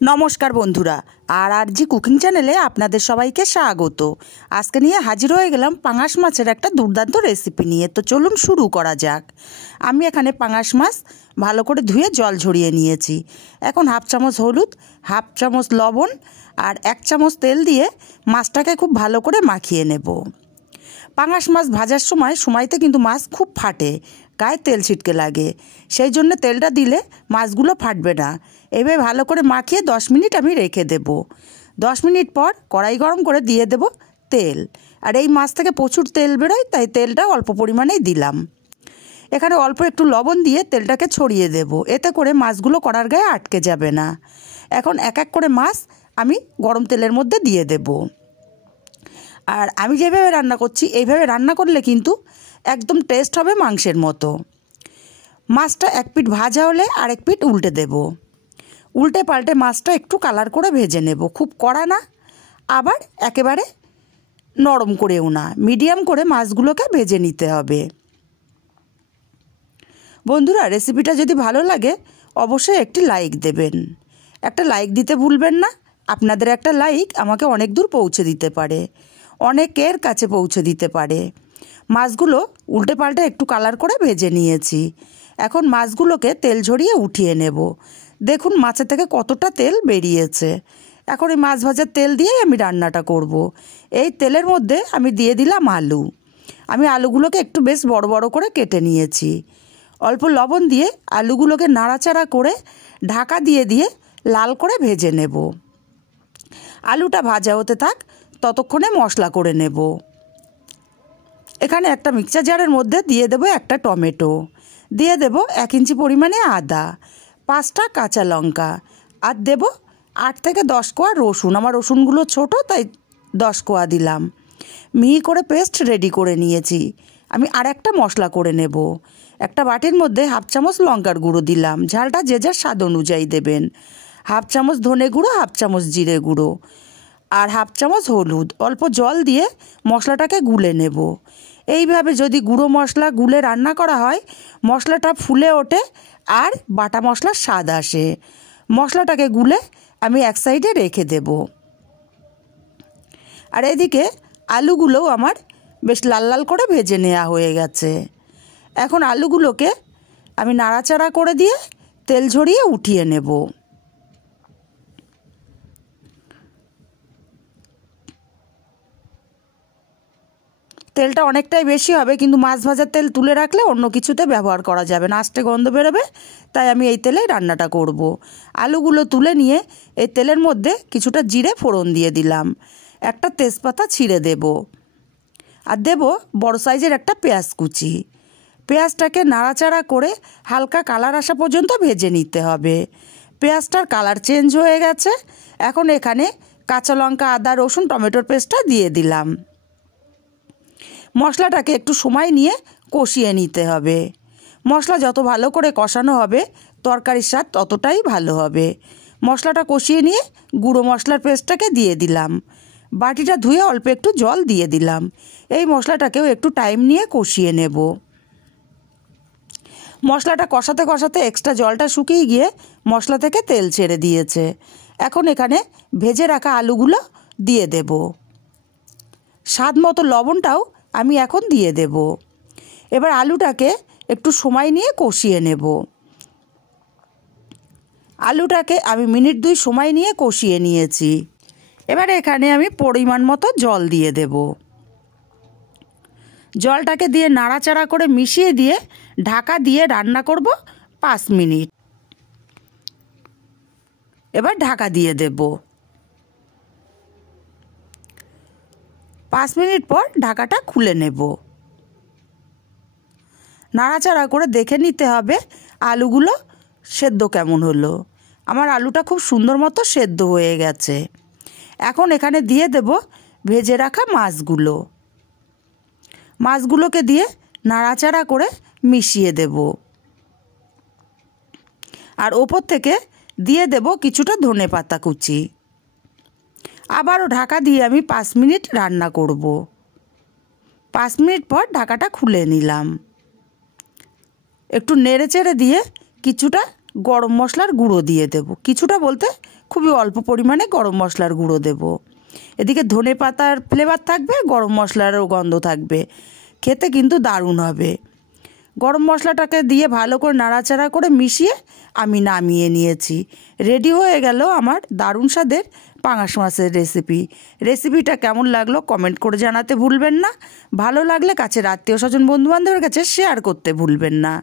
नमस्कार बंधुरा RG cooking चैनेले आपनादेर सबाइके स्वागत। आज के निये हाजिर हो गेलाम पांगाश माछेर एकटा दुर्दान्त रेसिपि निये। तो चलुन शुरू करा जाक। आमी एखाने पांगाश माछ भालो करे धुए जल झरिये नियेछि। एखन हाफ चामच हलुद, हाफ चामच लवण और 1 चामच तेल दिए माछटाके खूब भालो करे माखिये नेब। पांगाश माछ भाजार সময়ते किन्तु माछ खूब फाटे, गाये तेल छिटके लागे, सेई जोन्नो तेलटा दिले माछगुलो फाटबे ना। एभाবে ভালো করে মাখিয়ে 10 মিনিট আমি রেখে দেব। 10 মিনিট পর কড়াই গরম করে দিয়ে দেব তেল। আর এই মাছ থেকে প্রচুর তেল বেরোয়, তাই তেলটা অল্প পরিমাণেই দিলাম। এখানে অল্প একটু লবণ দিয়ে তেলটাকে ছড়িয়ে দেব, এতে করে মাছগুলো কড়ার গায়ে আটকে যাবে না। এখন এক এক করে মাছ আমি গরম তেলের মধ্যে দিয়ে দেব। আর আমি যেভাবে রান্না করছি এইভাবে রান্না করলে কিন্তু একদম টেস্ট হবে মাংসের মতো। মাছটা এক পিঠ ভাজা হলে আরেক পিঠ উল্টে দেব। उल्टे पाल्टे माछटा एकटू कालार करे भेजे नेब, खूब कड़ा ना आबार एकेबारे नरम करेও ना, मिडियाम करे माछगुलोके भेजे निते हबे। बंधुरा रेसिपिटा यदि भालो लागे अवश्यई एकटी लाइक देबेन, एकटा लाइक दिते भुलबेन ना। आपनादेर एकटा लाइक आमाके अनेक दूर पौঁছে दिते पारे, अनेकेर काছে पौঁছে दिते पारे। माछगुलो उल्टे पाल्टे एकटू कालार करे भेजे निয়েছি। এখন মাছগুলোকে তেল ঝরিয়ে উঠিয়ে নেব। দেখুন মাছের থেকে কতটা তেল বেরিয়েছে। এখন এই মাছ ভাজার তেল দিয়ে আমি রান্নাটা করব। এই তেলের মধ্যে আমি দিয়ে দিলাম আলু। আমি আলুগুলোকে একটু বেশ বড় বড় করে কেটে নিয়েছি। অল্প লবণ দিয়ে আলুগুলোকে নাড়াচাড়া করে ঢাকা দিয়ে দিয়ে লাল করে ভেজে নেব। আলুটা ভাজা হতে থাক, ততক্ষণে মশলা করে নেব। এখানে একটা মিক্সার জারের মধ্যে দিয়ে দেব একটা টমেটো, দিয়ে দেব 1 ইঞ্চি পরিমাণে আদা, 5টা কাঁচা লঙ্কা আর দেব 8 থেকে 10 কোয়া রসুন। আমার রসুনগুলো ছোট তাই 10 কোয়া দিলাম। মিহি করে পেস্ট রেডি করে নিয়েছি। আমি আর একটা মশলা করে নেব। একটা বাটির মধ্যে হাফ চামচ লঙ্কার গুঁড়ো দিলাম, ঝালটা যে যার স্বাদ অনুযায়ী দেবেন। হাফ চামচ ধনে গুঁড়ো, হাফ চামচ জিরে গুঁড়ো আর হাফ চামচ হলুদ। অল্প জল দিয়ে মশলাটাকে গুলে নেব। এইভাবে যদি গুঁড়ো মশলা গুলে রান্না করা হয় মশলাটা ফুলে ওঠে আর বাটা মশলার স্বাদ আসে। মশলাটাকে গুলে আমি এক সাইডে রেখে দেব। আর এদিকে আলুগুলোও আমার বেশ লাল লাল করে ভেজে নেওয়া হয়ে গেছে। এখন আলুগুলোকে আমি নাড়াচাড়া করে দিয়ে তেল ঝরিয়ে উঠিয়ে নেব। তেলটা অনেকটাই বেশি হবে, কিন্তু মাছ ভাজার তেল তুলে রাখলে অন্য কিছুতে ব্যবহার করা যাবে না, আস্তে গন্ধ বেরোবে। তাই আমি এই তেলেই রান্নাটা করব। আলুগুলো তুলে নিয়ে এই তেলের মধ্যে কিছুটা জিরে ফোড়ন দিয়ে দিলাম, একটা তেজপাতা ছিঁড়ে দেব আর দেব বড় সাইজের একটা পেঁয়াজ কুচি। পেঁয়াজটাকে নাড়াচাড়া করে হালকা কালার আসা পর্যন্ত ভেজে নিতে হবে। পেঁয়াজটার কালার চেঞ্জ হয়ে গেছে। এখন এখানে কাঁচা লঙ্কা, আদা, রসুন, টমেটোর পেস্টটা দিয়ে দিলাম। মশলাটাকে একটু সময় নিয়ে কষিয়ে নিতে হবে। মশলা যত ভালো করে কষানো হবে তরকারির স্বাদ ততটাই ভালো হবে। মশলাটা কষিয়ে নিয়ে গুঁড়ো মশলার পেস্টটাকে দিয়ে দিলাম। বাটিটা ধুয়ে অল্প একটু জল দিয়ে দিলাম। এই মশলাটাকেও একটু টাইম নিয়ে কষিয়ে নেব। মশলাটা কষাতে কষাতে এক্সট্রা জলটা শুকিয়ে গিয়ে মশলা থেকে তেল ছেড়ে দিয়েছে। এখন এখানে ভেজে রাখা আলুগুলো দিয়ে দেব। স্বাদ মতো লবণটাও আমি এখন দিয়ে দেব। এবার আলুটাকে একটু সময় নিয়ে কষিয়ে নেব। আলুটাকে আমি মিনিট 2 সময় নিয়ে কষিয়ে নিয়েছি। এবার এখানে আমি পরিমাণ মতো জল দিয়ে দেব। জলটাকে দিয়ে নাড়াচাড়া করে মিশিয়ে দিয়ে ঢাকা দিয়ে রান্না করব 5 মিনিট। এবার ঢাকা দিয়ে দেব। 5 মিনিট পর ঢাকাটা খুলে নেব। নাড়াচাড়া করে দেখে নিতে হবে আলুগুলো সেদ্ধ কেমন হলো। আমার আলুটা খুব সুন্দর মতো সেদ্ধ হয়ে গেছে। এখন এখানে দিয়ে দেব ভেজে রাখা মাছগুলো। মাছগুলোকে দিয়ে নাড়াচাড়া করে মিশিয়ে দেব। আর ওপর থেকে দিয়ে দেব কিছুটা ধনেপাতা কুচি। আবারও ঢাকা দিয়ে আমি 5 মিনিট রান্না করব। 5 মিনিট পর ঢাকাটা খুলে নিলাম। একটু নেড়ে চেড়ে দিয়ে কিছুটা গরম মশলার গুঁড়ো দিয়ে দেব, কিছুটা বলতে খুবই অল্প পরিমাণে গরম মশলার গুঁড়ো দেব। এদিকে ধনে পাতার ফ্লেভার থাকবে, গরম মশলারও গন্ধ থাকবে, খেতে কিন্তু দারুণ হবে। গরম মশলাটাকে দিয়ে ভালো করে নাড়াচাড়া করে মিশিয়ে আমি নামিয়ে নিয়েছি। রেডি হয়ে গেল আমার দারুণ স্বাদের পাঙাশ মাছের রেসিপিটা কেমন লাগলো কমেন্ট করে জানাতে ভুলবেন না। ভালো লাগলে কাছের আত্মীয় স্বজন বন্ধুবান্ধবের কাছে শেয়ার করতে ভুলবেন না।